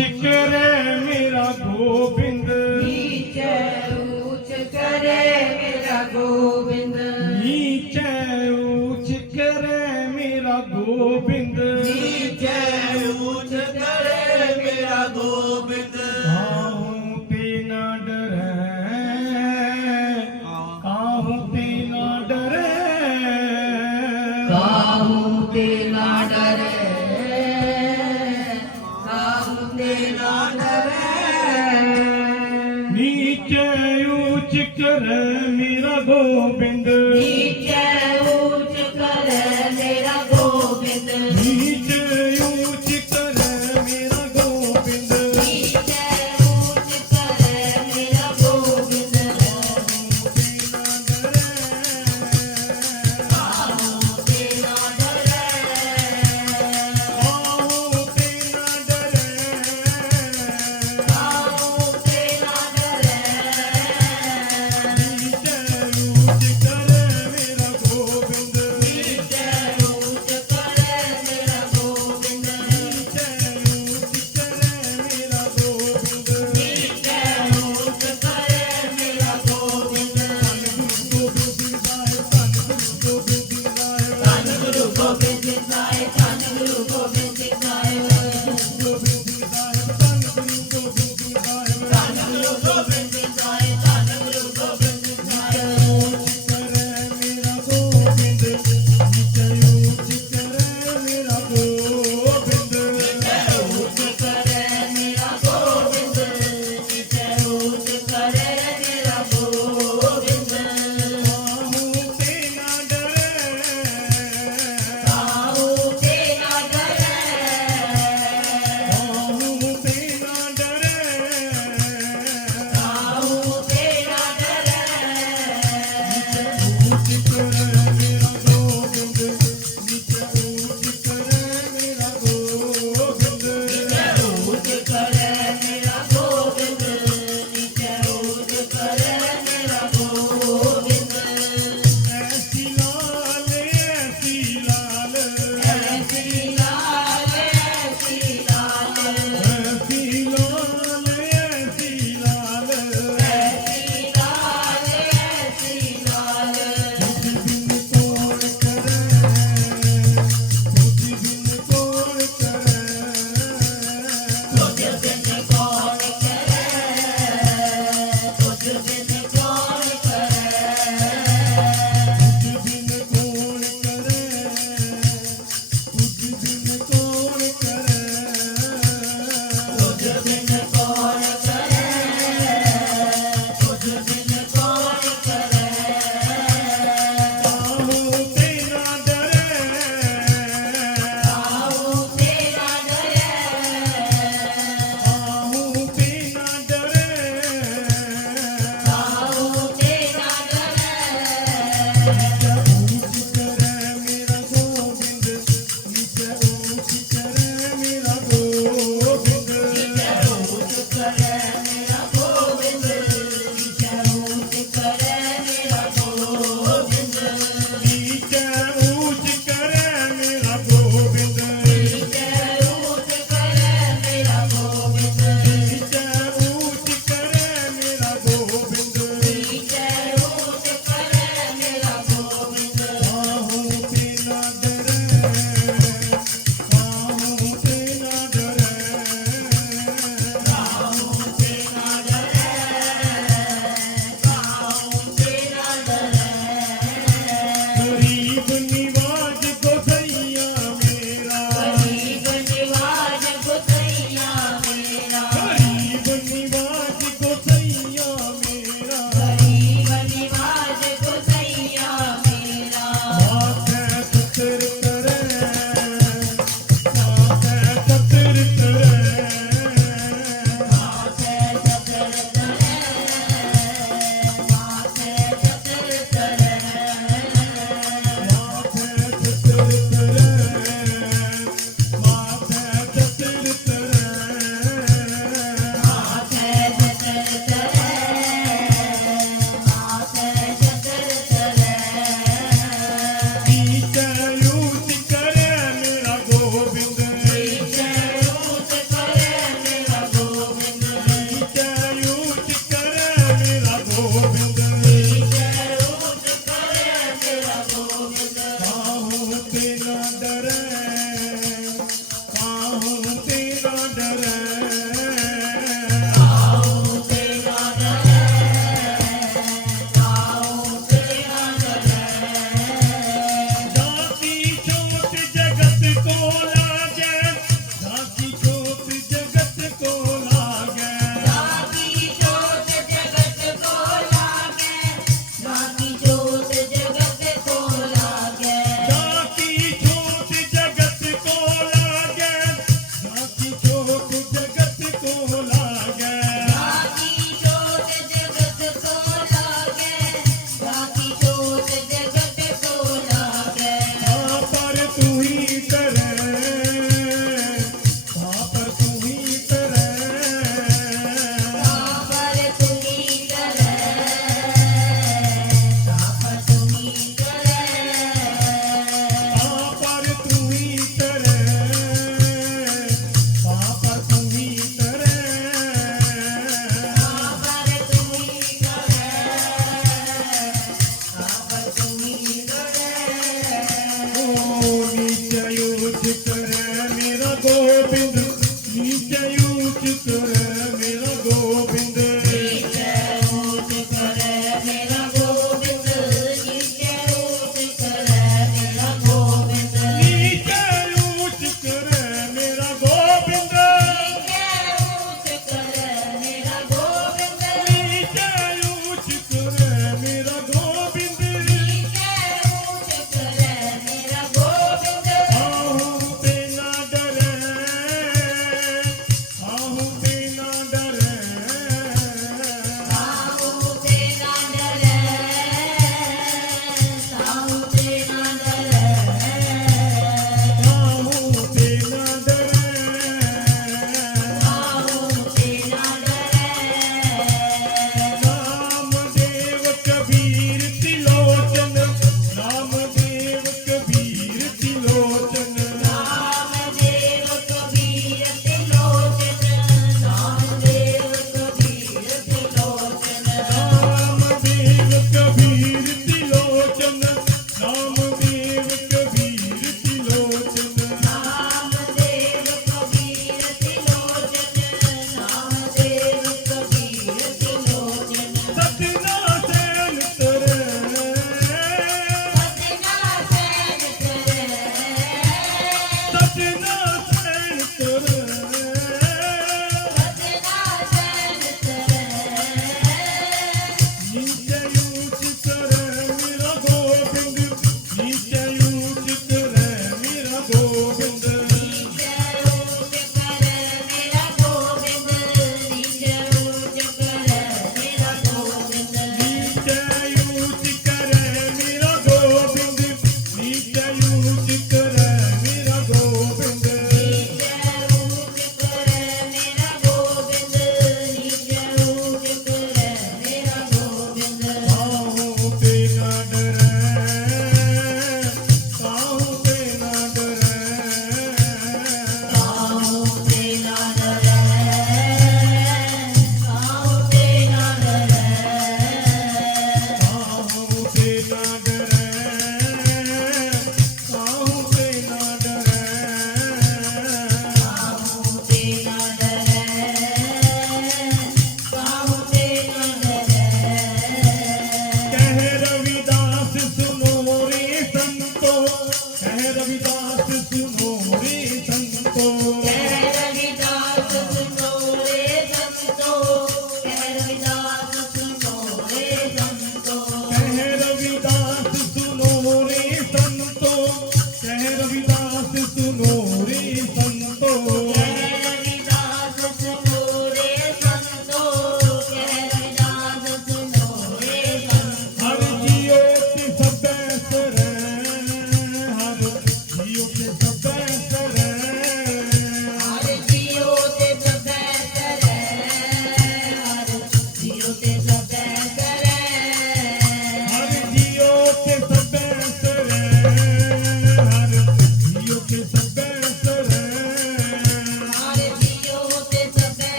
Good ਕਰ ਮੇਰਾ ਗੋਬਿੰਦ। ਨੀਚ ਉੱਚ ਕਰ ਮੇਰਾ ਗੋਬਿੰਦ। ਨੀਚ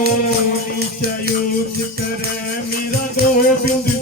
निचयुत कर मेरा गोविंद